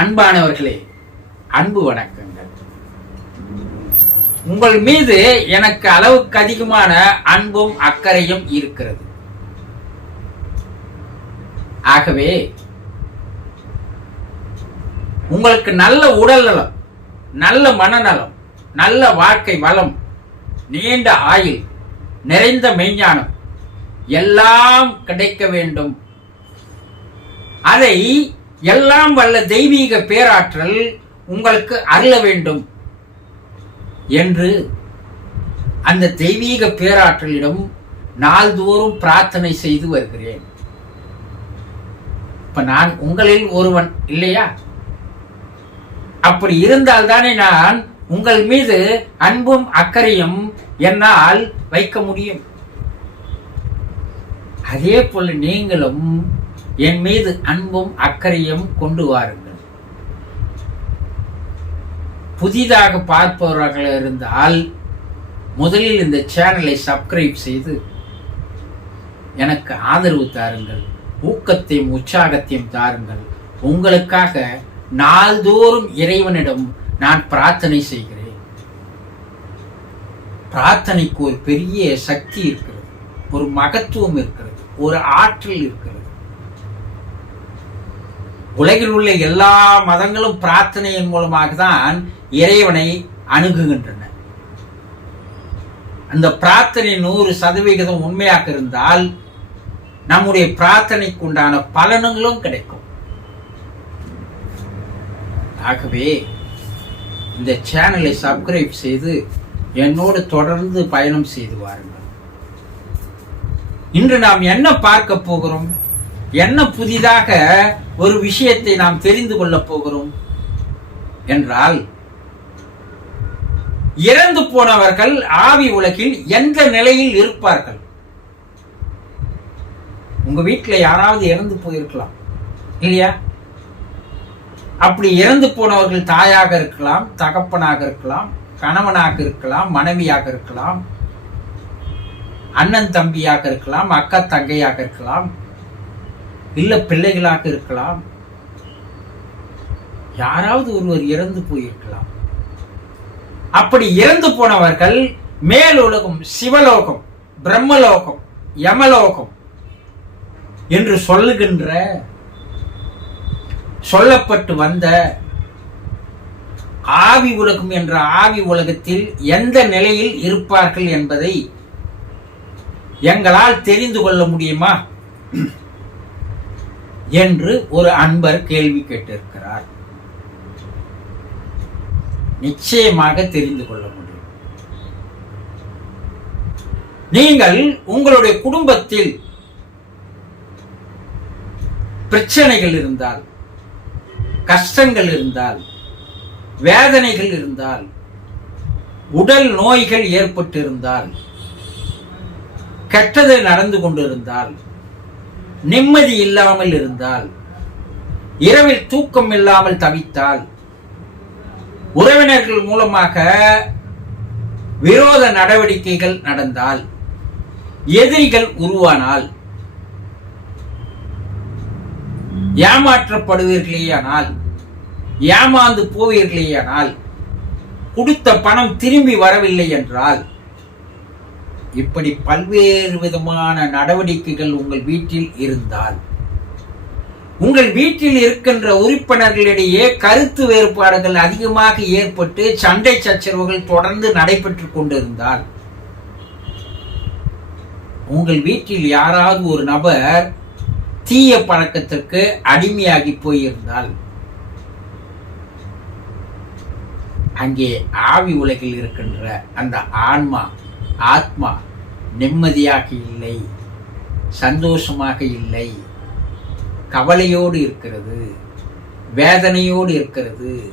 அன்பானவர்களே அன்பு வணக்கங்கள். உங்கள் மீது எனக்கு அளவுக்கு அதிகமான அன்பும் அக்கறையும் இருக்கிறது. ஆகவே உங்களுக்கு நல்ல உடல் நலம் நல்ல மனநலம் நல்ல வாழ்க்கை வளம் நீண்ட ஆயுள் நிறைந்த மெய்ஞானம் எல்லாம் கிடைக்க வேண்டும். அதை எல்லாம் வல்ல தெய்வீக பேராற்றல் உங்களுக்கு அருள வேண்டும் என்று அந்த தெய்வீக பேராற்றலிடம் நாள்தோறும் பிரார்த்தனை செய்து வருகிறேன். இப்ப நான் உங்களில் ஒருவன் இல்லையா? அப்படி இருந்தால் தானே நான் உங்கள் மீது அன்பும் அக்கறையும் என்னால் வைக்க முடியும். அதே போல நீங்களும் என் மீது அன்பும் அக்கறையும் கொண்டு வாருங்கள். புதிதாக பார்ப்பவர்கள் இருந்தால் முதலில் இந்த சேனலை சப்ஸ்கிரைப் செய்து எனக்கு ஆதரவு தாருங்கள் ஊக்கத்தையும் உற்சாகத்தையும் தாருங்கள். உங்களுக்காக நாள்தோறும் இறைவனிடம் நான் பிரார்த்தனை செய்கிறேன். பிரார்த்தனைக்கு ஒரு பெரிய சக்தி இருக்கிறது ஒரு மகத்துவம் இருக்கிறது ஒரு ஆற்றல் இருக்கிறது. உலகில் உள்ள எல்லா மதங்களும் பிரார்த்தனையின் மூலமாக தான் இறைவனை அணுகுகின்றன. அந்த பிரார்த்தனை நூறு சதவிகிதம் உண்மையாக இருந்தால் நம்முடைய பிரார்த்தனைக்கு உண்டான பலன்களும் கிடைக்கும். ஆகவே இந்த சேனலை சப்ஸ்கிரைப் செய்து என்னோடு தொடர்ந்து பயணம் செய்து வாருங்கள். இன்று நாம் என்ன பார்க்க போகிறோம்? என்ன புதிதாக ஒரு விஷயத்தை நாம் தெரிந்து கொள்ளப் போகிறோம்? என்றால் இறந்து போனவர்கள் ஆவி உலகில் எந்த நிலையில் இருப்பார்கள்? உங்க வீட்டில் யாராவது இறந்து போயிருக்கலாம் இல்லையா? அப்படி இறந்து போனவர்கள் தாயாக இருக்கலாம் தகப்பனாக இருக்கலாம் கணவனாக இருக்கலாம் மனைவியாக இருக்கலாம் அண்ணன் தம்பியாக இருக்கலாம் அக்கா தங்கையாக இருக்கலாம் இல்ல பிள்ளைகளாக இருக்கலாம். யாராவது ஒருவர் இறந்து போயிருக்கலாம். அப்படி இறந்து போனவர்கள் மேலுலகம் சிவலோகம் பிரம்மலோகம் யமலோகம் என்று சொல்லுகின்ற சொல்லப்பட்டு வந்த ஆவி உலகம் என்ற ஆவி உலகத்தில் எந்த நிலையில் இருப்பார்கள் என்பதை எங்களால் தெரிந்து கொள்ள முடியுமா? என்று ஒரு அன்பர் கேள்வி கேட்டிருக்கிறார். நிச்சயமாக தெரிந்து கொள்ள முடியும். நீங்கள் உங்களுடைய குடும்பத்தில் பிரச்சனைகள் இருந்தால் கஷ்டங்கள் இருந்தால் வேதனைகள் இருந்தால் உடல் நோய்கள் ஏற்பட்டிருந்தால் கெட்டது நடந்து கொண்டிருந்தால் நிம்மதி இல்லாமல் இருந்தால் இரவில் தூக்கம் இல்லாமல் தவித்தால் உறவினர்கள் மூலமாக விரோத நடவடிக்கைகள் நடந்தால் எதிரிகள் உருவானால் ஏமாற்றப்படுவீர்களேயானால் ஏமாந்து போவீர்களேயானால் கொடுத்த பணம் திரும்பி வரவில்லை என்றால் இப்படி பல்வேறு விதமான நடவடிக்கைகள் உங்கள் வீட்டில் இருந்தால். உங்கள் வீட்டில் இருக்கின்ற உறுப்பினர்களிடையே கருத்து வேறுபாடுகள் அதிகமாக ஏற்பட்டு சண்டை சச்சரவுகள் தொடர்ந்து நடைபெற்றுக் கொண்டிருந்தால் உங்கள் வீட்டில் யாராவது ஒரு நபர் தீய பழக்கத்திற்கு அடிமையாகி போயிருந்தால் அங்கே ஆவி உலகில் இருக்கின்ற அந்த ஆன்மா ஆத்மா நிம்மதியாக இல்லை சந்தோஷமாக இல்லை கவலையோடு இருக்கிறது வேதனையோடு இருக்கிறது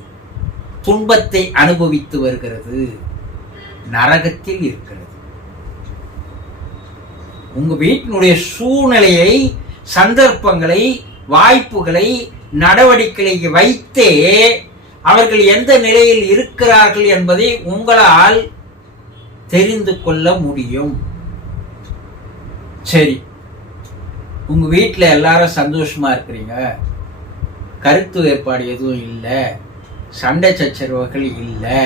துன்பத்தை அனுபவித்து வருகிறது நரகத்தில் இருக்கிறது. உங்க வீட்டினுடைய சூழ்நிலையை சந்தர்ப்பங்களை வாய்ப்புகளை நடவடிக்கைகளை வைத்தே அவர்கள் எந்த நிலையில் இருக்கிறார்கள் என்பதை உங்களால் தெரிந்து கொள்ள முடியும். சரி. உங்க வீட்டில் எல்லாரும் சந்தோஷமா இருக்கிறீங்க. கருத்து வேறுபாடு எதுவும் இல்லை. சண்டை சச்சரவுகள் இல்லை.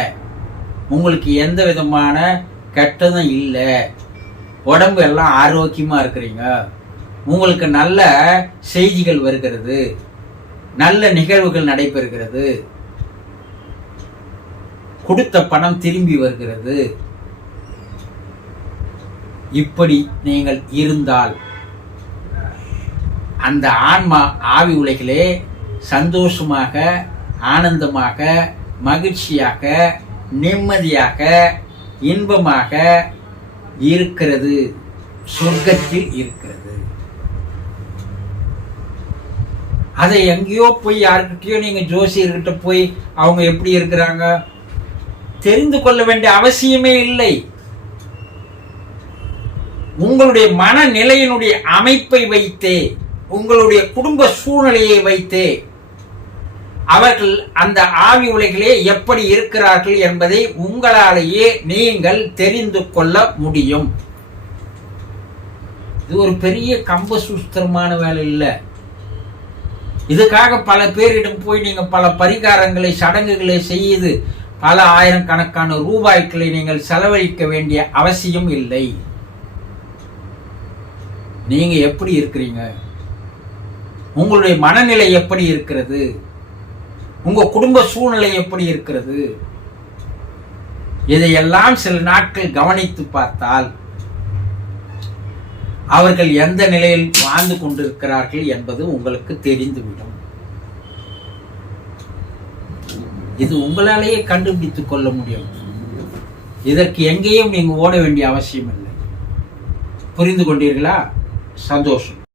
உங்களுக்கு எந்த விதமான கெட்டதும் இல்லை. உடம்பு எல்லாம் ஆரோக்கியமாக இருக்கிறீங்க. உங்களுக்கு நல்ல செய்திகள் வருகிறது. நல்ல நிகழ்வுகள் நடைபெறுகிறது. கொடுத்த பணம் திரும்பி வருகிறது. இப்படி நீங்கள் இருந்தால். அந்த ஆன்மா ஆவி உலகிலே சந்தோஷமாக ஆனந்தமாக மகிழ்ச்சியாக நிம்மதியாக இன்பமாக இருக்கிறது. சொர்க்கத்தில் இருக்கிறது. அதை எங்கேயோ போய் யாருக்கிட்டயோ நீங்க ஜோசியர்கிட்ட போய் அவங்க எப்படி இருக்கிறாங்க? தெரிந்து கொள்ள வேண்டிய அவசியமே இல்லை. உங்களுடைய மனநிலையினுடைய அமைப்பை வைத்தே உங்களுடைய குடும்ப சூழ்நிலையை வைத்தே அவர்கள் அந்த ஆவி உலகிலே எப்படி இருக்கிறார்கள் என்பதை உங்களாலேயே நீங்கள் தெரிந்து கொள்ள முடியும். இது ஒரு பெரிய கம்ப சுஸ்திரமான வேலை இல்லை. இதுக்காக பல பேரிடம் போய் நீங்கள் பல பரிகாரங்களை சடங்குகளை செய்து பல ஆயிரக்கணக்கான ரூபாய்களை நீங்கள் செலவழிக்க வேண்டிய அவசியம் இல்லை. நீங்கள் எப்படி இருக்கிறீங்க? உங்களுடைய மனநிலை எப்படி இருக்கிறது? உங்கள் குடும்ப சூழ்நிலை எப்படி இருக்கிறது? இதையெல்லாம் சில நாட்கள் கவனித்து பார்த்தால் அவர்கள் எந்த நிலையில் வாழ்ந்து கொண்டிருக்கிறார்கள் என்பது உங்களுக்கு தெரிந்துவிடும். இது உங்களாலேயே கண்டுபிடித்துக் கொள்ள முடியும். இதற்கு எங்கேயும் நீங்கள் ஓட வேண்டிய அவசியம் இல்லை புரிந்து கொண்டீர்களா? சந்தோஷம்